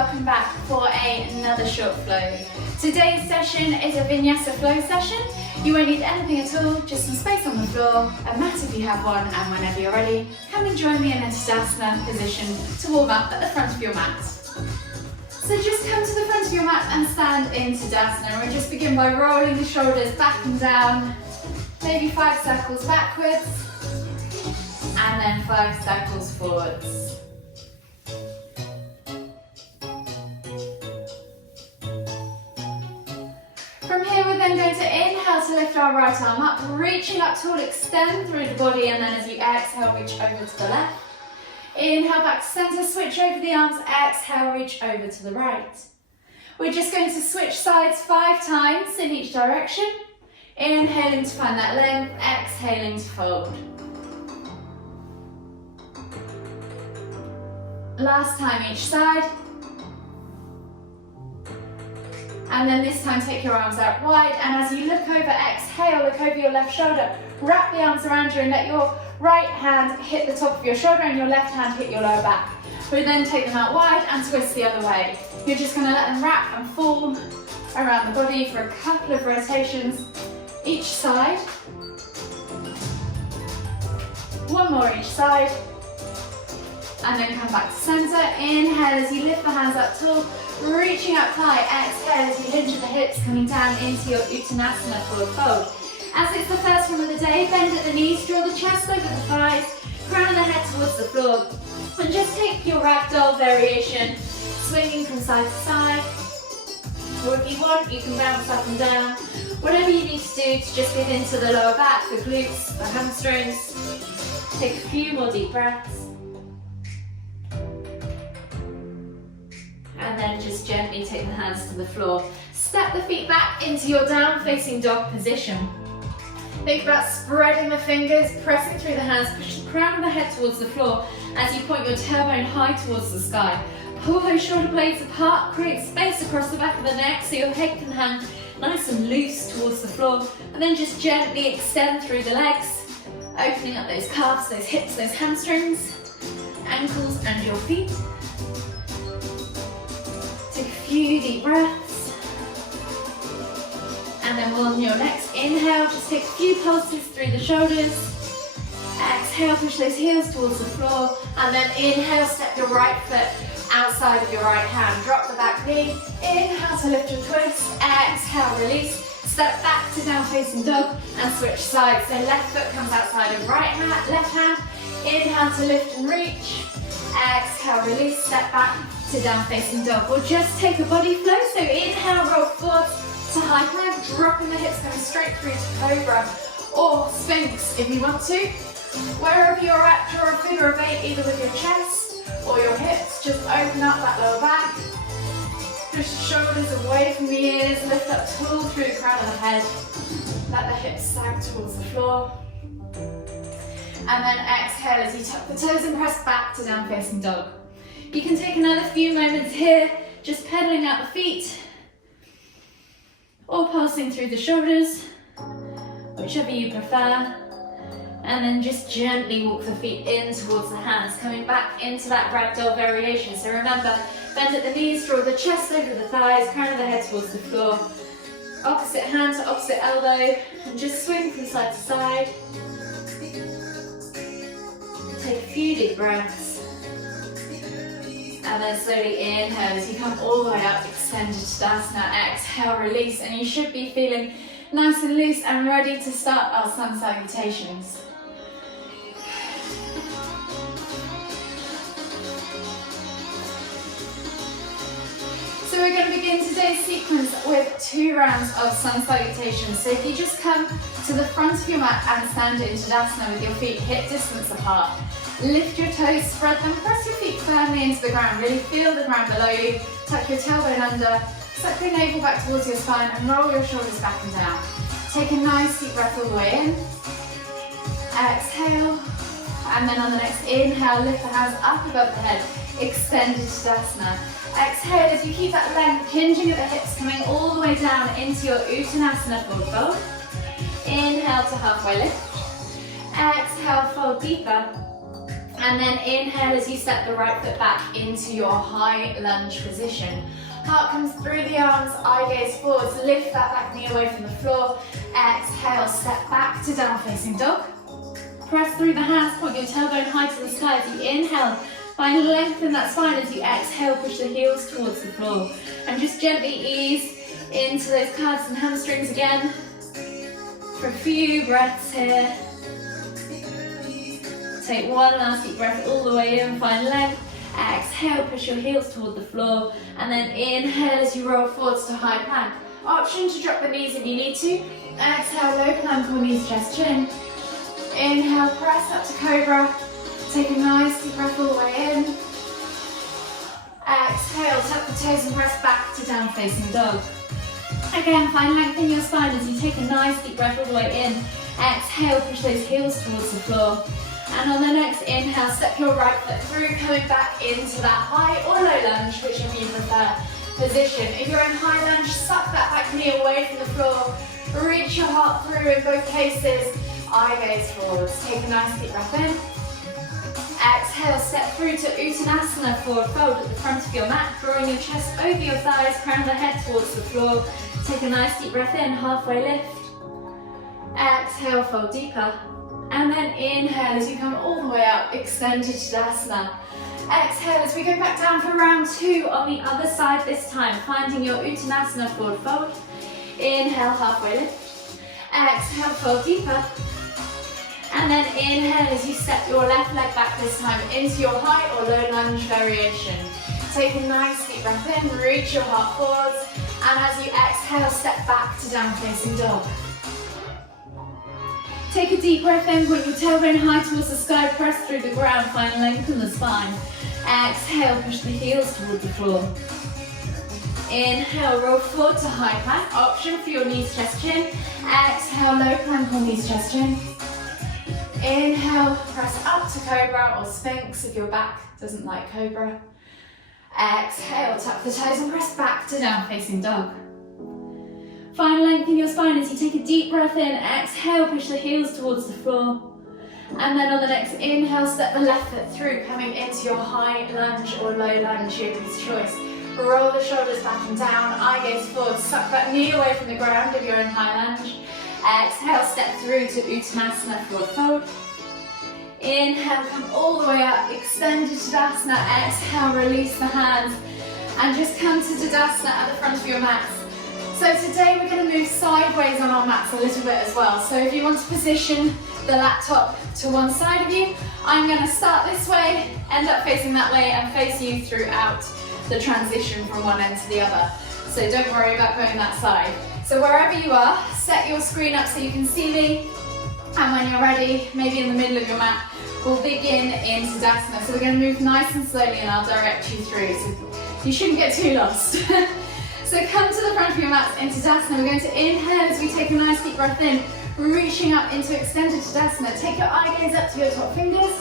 welcome back for another short flow. Today's session is a vinyasa flow session. You won't need anything at all, just some space on the floor, a mat if you have one, and whenever you're ready, come and join me in Energizing position to warm up at the front of your mat. So just come to the front of your mat and stand in Tadasana. We'll just begin by rolling the shoulders back and down, maybe 5 circles backwards, and then 5 circles forwards. From here we're then going to inhale to lift our right arm up, reaching up tall, extend through the body, and then as you exhale, reach over to the left. Inhale back to centre, switch over the arms, exhale, reach over to the right. We're just going to switch sides 5 times in each direction. Inhaling to find that length, exhaling to fold. Last time each side. And then this time take your arms out wide, and as you look over, exhale, look over your left shoulder, wrap the arms around you and let your right hand hit the top of your shoulder and your left hand hit your lower back. We then take them out wide and twist the other way. You're just going to let them wrap and fall around the body for a couple of rotations each side. One more each side. And then come back to centre. Inhale as you lift the hands up tall, reaching up high. Exhale as you hinge at the hips, coming down into your Uttanasana forward fold. As it's the first one of the day, bend at the knees, draw the chest over the thighs, crown of the head towards the floor. And just take your ragdoll variation, swinging from side to side. Or if you want, you can bounce up and down. Whatever you need to do to just get into the lower back, the glutes, the hamstrings. Take a few more deep breaths. And then just gently take the hands to the floor. Step the feet back into your down facing dog position. Think about spreading the fingers, pressing through the hands, push the crown of the head towards the floor as you point your tailbone high towards the sky. Pull those shoulder blades apart, create space across the back of the neck so your head can hang nice and loose towards the floor. And then just gently extend through the legs, opening up those calves, those hips, those hamstrings, ankles and your feet. Take a few deep breaths. And then on your next inhale, just take a few pulses through the shoulders. Exhale, push those heels towards the floor. And then inhale, step your right foot outside of your right hand. Drop the back knee. Inhale to lift and twist. Exhale, release. Step back to down facing dog and switch sides. So left foot comes outside of right hand, left hand. Inhale to lift and reach. Exhale, release. Step back to down facing dog. We'll just take a body flow. So inhale, roll forwards to high plank, dropping the hips, going straight through to cobra or sphinx if you want to. Wherever you're at, draw a figure of 8 either with your chest or your hips. Just open up that lower back. Push the shoulders away from the ears, lift up tall through the crown of the head. Let the hips sag towards the floor. And then exhale as you tuck the toes and press back to down facing dog. You can take another few moments here, just pedaling out the feet, or passing through the shoulders, whichever you prefer. And then just gently walk the feet in towards the hands, coming back into that ragdoll variation. So remember, bend at the knees, draw the chest over the thighs, crown of the head towards the floor. Opposite hand to opposite elbow, and just swing from side to side. Take a few deep breaths. And then slowly inhale as you come all the way up, extended Tadasana. Exhale, release, and you should be feeling nice and loose and ready to start our sun salutations. So we're going to begin today's sequence with 2 rounds of sun salutations. So if you just come to the front of your mat and stand in Tadasana with your feet hip distance apart, lift your toes, spread them, press your feet firmly into the ground, really feel the ground below you, tuck your tailbone under, suck your navel back towards your spine and roll your shoulders back and down. Take a nice deep breath all the way in, exhale, and then on the next inhale, lift the hands up above the head, extended Tadasana. Exhale as you keep that length, hinging at the hips, coming all the way down into your Uttanasana forward fold. Inhale to halfway lift, exhale, fold deeper. And then inhale as you step the right foot back into your high lunge position. Heart comes through the arms, eye gaze forwards, lift that back knee away from the floor. Exhale, step back to down facing dog. Press through the hands, point your tailbone high to the sky as you inhale. Find length in that spine as you exhale, push the heels towards the floor. And just gently ease into those calves and hamstrings again for a few breaths here. Take one last deep breath all the way in, find length. Exhale, push your heels toward the floor. And then inhale as you roll forwards to high plank. Option to drop the knees if you need to. Exhale, low plank or knees, chest, chin. Inhale, press up to cobra. Take a nice deep breath all the way in. Exhale, tuck the toes and press back to down facing dog. Again, find length in your spine as you take a nice deep breath all the way in. Exhale, push those heels towards the floor. And on the next inhale, step your right foot through, coming back into that high or low lunge, whichever you prefer position. If you're in high lunge, suck that back knee away from the floor. Reach your heart through in both cases. Eye gaze forwards. Take a nice deep breath in. Exhale, step through to Uttanasana, forward fold at the front of your mat, drawing your chest over your thighs, crown the head towards the floor. Take a nice deep breath in, halfway lift. Exhale, fold deeper. And then inhale as you come all the way up, extended Tadasana. Exhale as we go back down for round 2 on the other side this time, finding your Uttanasana, forward fold. Inhale, halfway lift. Exhale, fold deeper. And then inhale as you step your left leg back this time into your high or low lunge variation. Take a nice deep breath in, reach your heart forwards, and as you exhale, step back to down facing dog. Take a deep breath in, point your tailbone high towards the sky, press through the ground, find length in the spine. Exhale, push the heels toward the floor. Inhale, roll forward to high plank, option for your knees, chest, chin. Exhale, low plank or knees, chest, chin. Inhale, press up to cobra or sphinx if your back doesn't like cobra. Exhale, tuck the toes and press back to down facing dog. Find length in your spine as you take a deep breath in. Exhale, push the heels towards the floor. And then on the next inhale, step the left foot through, coming into your high lunge or low lunge, yogi's choice. Roll the shoulders back and down, eye gaze forward, suck that knee away from the ground if you're in high lunge. Exhale, step through to Uttanasana, forward fold. Inhale, come all the way up, extended Tadasana. Exhale, release the hands. And just come to Tadasana at the front of your mats. So today we're going to move sideways on our mats a little bit as well. So if you want to position the laptop to one side of you, I'm going to start this way, end up facing that way, and face you throughout the transition from one end to the other. So don't worry about going that side. So wherever you are, set your screen up so you can see me. And when you're ready, maybe in the middle of your mat, we'll begin in Tadasana. So we're going to move nice and slowly and I'll direct you through. So you shouldn't get too lost. So come to the front of your mats in Tadasana. We're going to inhale as we take a nice deep breath in, reaching up into extended Tadasana. Take your eye gaze up to your top fingers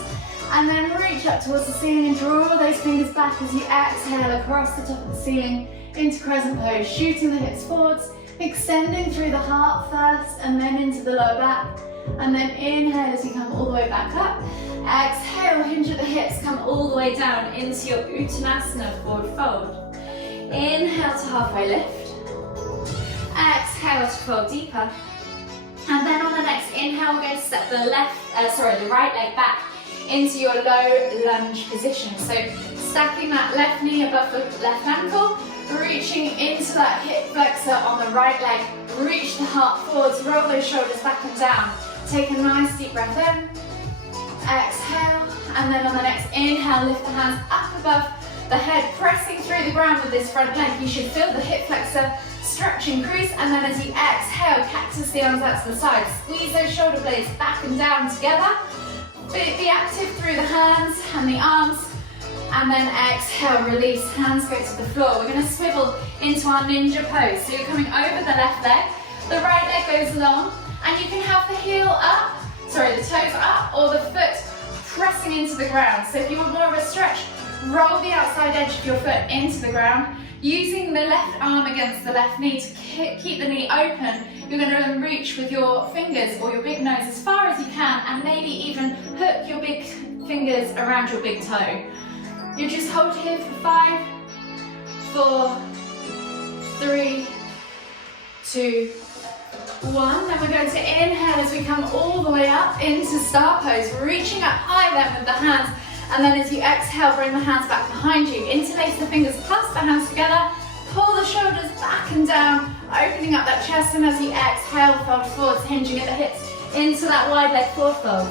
and then reach up towards the ceiling and draw those fingers back as you exhale across the top of the ceiling into crescent pose, shooting the hips forwards, extending through the heart first and then into the lower back. And then inhale as you come all the way back up. Exhale, hinge at the hips, come all the way down into your Uttanasana, forward fold. Inhale to halfway lift. Exhale to fold deeper. And then on the next inhale, we're going to step the right leg back into your low lunge position. So stacking that left knee above the left ankle, reaching into that hip flexor on the right leg. Reach the heart forwards, roll those shoulders back and down. Take a nice deep breath in. Exhale. And then on the next inhale, lift the hands up above the head, pressing through the ground with this front leg. You should feel the hip flexor stretch, increase, and then as you exhale, cactus the arms out to the side. Squeeze those shoulder blades back and down together. Be active through the hands and the arms. And then exhale, release, hands go to the floor. We're going to swivel into our ninja pose. So you're coming over the left leg, the right leg goes long, and you can have the the toes up, or the foot pressing into the ground. So if you want more of a stretch, roll the outside edge of your foot into the ground. Using the left arm against the left knee to keep the knee open, you're going to reach with your fingers or your big nose as far as you can, and maybe even hook your big fingers around your big toe. You just hold here for 5, 4, 3, 2, 1. Then we're going to inhale as we come all the way up into star pose, reaching up high then with the hands. And then as you exhale, bring the hands back behind you. Interlace the fingers, clasp the hands together, pull the shoulders back and down, opening up that chest. And as you exhale, fold forwards, hinging at the hips into that wide leg forward fold.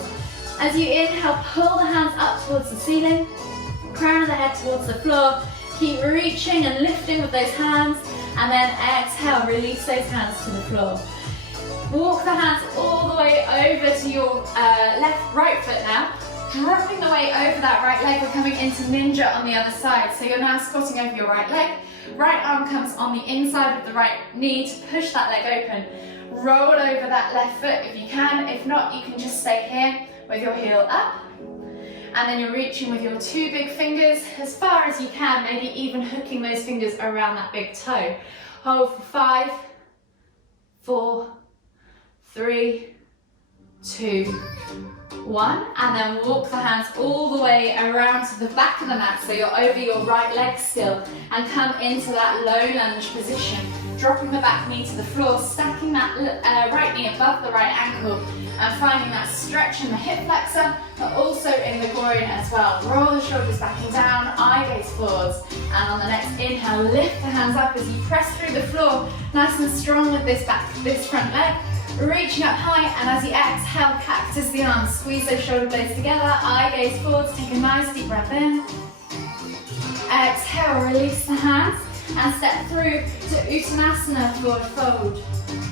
As you inhale, pull the hands up towards the ceiling, crown of the head towards the floor. Keep reaching and lifting with those hands. And then exhale, release those hands to the floor. Walk the hands all the way over to your right foot now. Dropping the weight over that right leg, we're coming into ninja on the other side. So you're now squatting over your right leg. Right arm comes on the inside of the right knee to push that leg open. Roll over that left foot if you can. If not, you can just stay here with your heel up. And then you're reaching with your 2 big fingers as far as you can, maybe even hooking those fingers around that big toe. Hold for 5, 4, 3, 2, 1, and then walk the hands all the way around to the back of the mat, so you're over your right leg still, and come into that low lunge position, dropping the back knee to the floor, stacking that right knee above the right ankle, and finding that stretch in the hip flexor, but also in the groin as well. Roll the shoulders back and down, eye gaze forwards, and on the next inhale, lift the hands up as you press through the floor, nice and strong with this front leg. Reaching up high, and as you exhale, cactus the arms, squeeze those shoulder blades together, eye gaze forwards, take a nice deep breath in. Exhale, release the hands, and step through to Uttanasana, forward fold.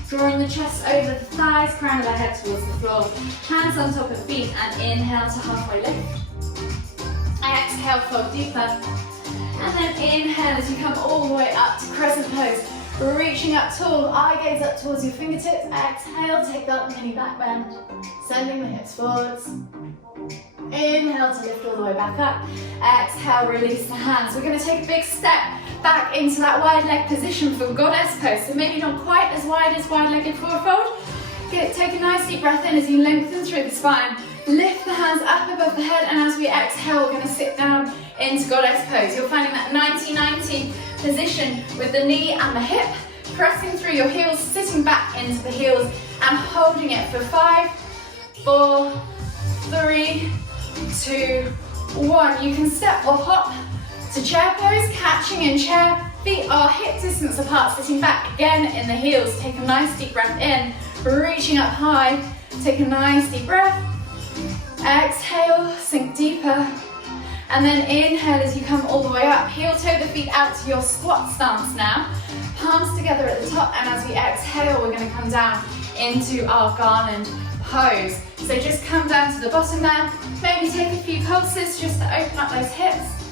Drawing the chest over the thighs, crown of the head towards the floor. Hands on top of feet, and inhale to halfway lift. Exhale, fold deeper. And then inhale as you come all the way up to crescent pose. Reaching up tall, eye gaze up towards your fingertips. Exhale, take that mini back bend, sending the hips forwards. Inhale to lift all the way back up. Exhale, release the hands. We're going to take a big step back into that wide leg position for goddess pose. So maybe not quite as wide-legged forward fold. Take a nice deep breath in as you lengthen through the spine. Lift the hands up above the head, and as we exhale, we're going to sit down into goddess pose. You're finding that 90-90 position with the knee and the hip, pressing through your heels, sitting back into the heels, and holding it for 5, 4, 3, 2, 1. You can step or hop to chair pose, catching in chair. Feet are hip distance apart, sitting back again in the heels. Take a nice deep breath in, reaching up high. Take a nice deep breath. Exhale, sink deeper. And then inhale as you come all the way up. Heel toe the feet out to your squat stance now. Palms together at the top, and as we exhale, we're going to come down into our garland pose. So just come down to the bottom there. Maybe take a few pulses just to open up those hips.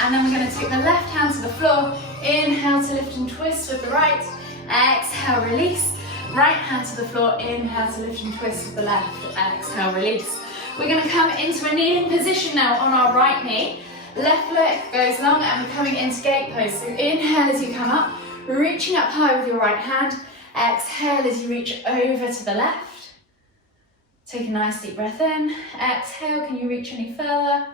And then we're going to take the left hand to the floor. Inhale to lift and twist with the right. Exhale, release. Right hand to the floor. Inhale to lift and twist with the left. Exhale, release. We're going to come into a kneeling position now on our right knee. Left leg goes long, and we're coming into gate pose. So inhale as you come up, reaching up high with your right hand. Exhale as you reach over to the left. Take a nice deep breath in. Exhale, can you reach any further?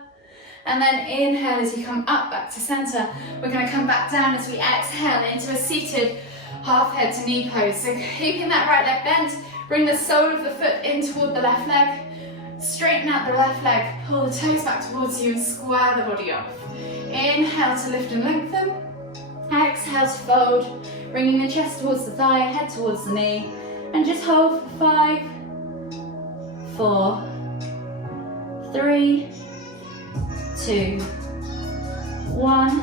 And then inhale as you come up back to center. We're going to come back down as we exhale into a seated half head to knee pose. So keeping that right leg bent, bring the sole of the foot in toward the left leg. Straighten out the left leg, pull the toes back towards you and square the body off. Inhale to lift and lengthen. Exhale to fold, bringing the chest towards the thigh, head towards the knee. And just hold for 5, 4, 3, 2, 1.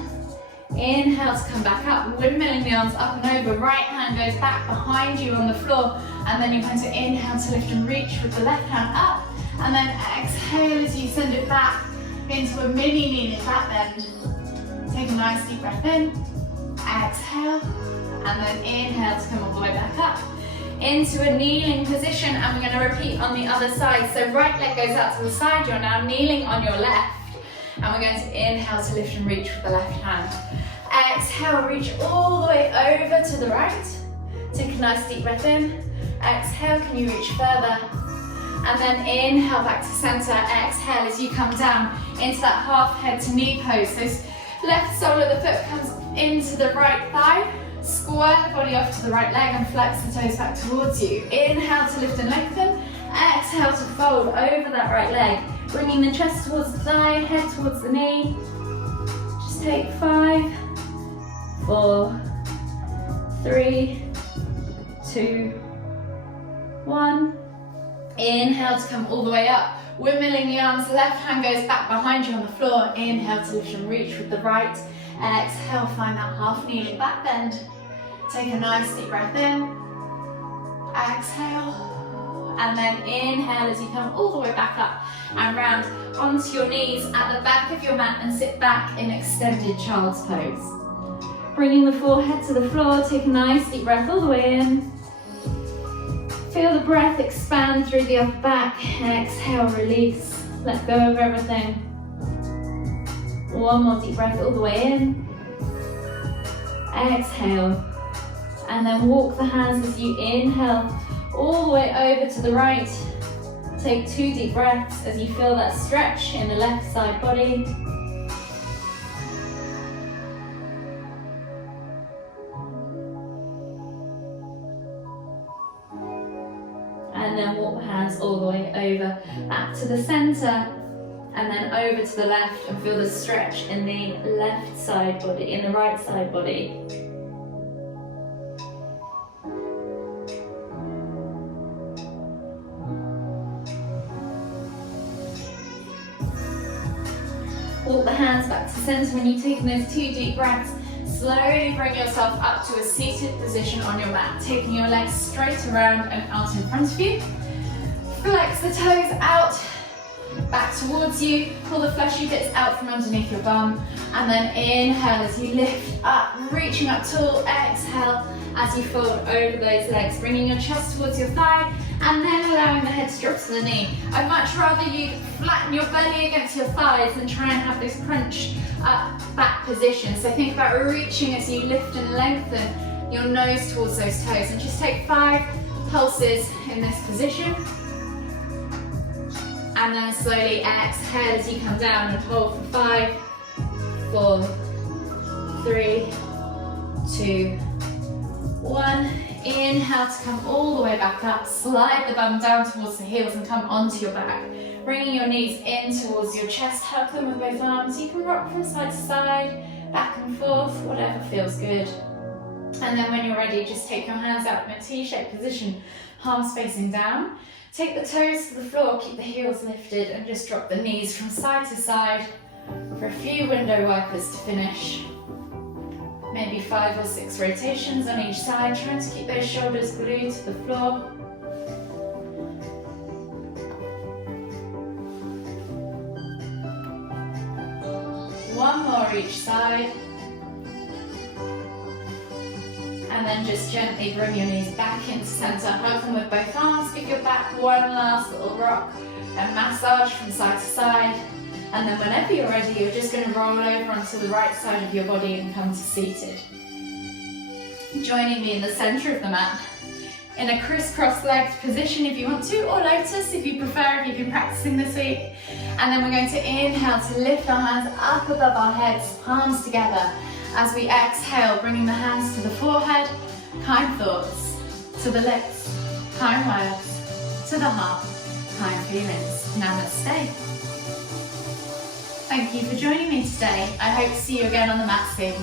Inhale to come back up, windmilling the arms up and over. Right hand goes back behind you on the floor. And then you're going to inhale to lift and reach with the left hand up. And then exhale as you send it back into a mini kneeling back bend. Take a nice deep breath in. Exhale. And then inhale to come all the way back up into a kneeling position. And we're going to repeat on the other side. So right leg goes out to the side. You're now kneeling on your left. And we're going to inhale to lift and reach with the left hand. Exhale, reach all the way over to the right. Take a nice deep breath in. Exhale, can you reach further? And then inhale back to center. Exhale as you come down into that half head to knee pose. So left sole of the foot comes into the right thigh. Square the body off to the right leg and flex the toes back towards you. Inhale to lift and lengthen. Exhale to fold over that right leg. Bringing the chest towards the thigh, head towards the knee. Just take 5, 4, 3, 2, 1. Inhale to come all the way up. Windmilling the arms, left hand goes back behind you on the floor. Inhale to lift and reach with the right. Exhale, find that half kneeling back bend. Take a nice deep breath in. Exhale. And then inhale as you come all the way back up and round onto your knees at the back of your mat and sit back in extended child's pose. Bringing the forehead to the floor, take a nice deep breath all the way in. Feel the breath expand through the upper back. Exhale, release. Let go of everything. One more deep breath all the way in. Exhale. And then walk the hands as you inhale all the way over to the right. Take 2 deep breaths as you feel that stretch in the left side body. And then walk the hands all the way over, back to the center, and then over to the left, and feel the stretch in the left side body, in the right side body. Walk the hands back to center. When you've taken those 2 deep breaths, slowly bring yourself up to a seated position on your mat, taking your legs straight around and out in front of you. Flex the toes out, back towards you. Pull the fleshy bits out from underneath your bum. And then inhale as you lift up, reaching up tall. Exhale as you fold over those legs, bringing your chest towards your thigh, and then allowing the head to drop to the knee. I'd much rather you flatten your belly against your thighs than try and have this crunch up back position. So think about reaching as you lift and lengthen your nose towards those toes, and just take 5 pulses in this position. And then slowly exhale as you come down and hold for 5, 4, 3, 2, 1. Inhale to come all the way back up. Slide the bum down towards the heels and come onto your back. Bringing your knees in towards your chest. Hug them with both arms. You can rock from side to side, back and forth, whatever feels good. And then when you're ready, just take your hands out in a T-shaped position, palms facing down. Take the toes to the floor, keep the heels lifted, and just drop the knees from side to side for a few window wipers to finish. Maybe 5 or 6 rotations on each side, trying to keep those shoulders glued to the floor. One more each side. And then just gently bring your knees back into center. Hug them with both arms. Give your back one last little rock and massage from side to side. And then whenever you're ready, you're just going to roll over onto the right side of your body and come to seated. Joining me in the center of the mat in a crisscross legged position if you want to, or lotus if you prefer, if you've been practicing this week. And then we're going to inhale to lift our hands up above our heads, palms together. As we exhale, bringing the hands to the forehead, kind thoughts, to the lips, kind words, to the heart, kind feelings. Namaste. Thank you for joining me today. I hope to see you again on the mat soon.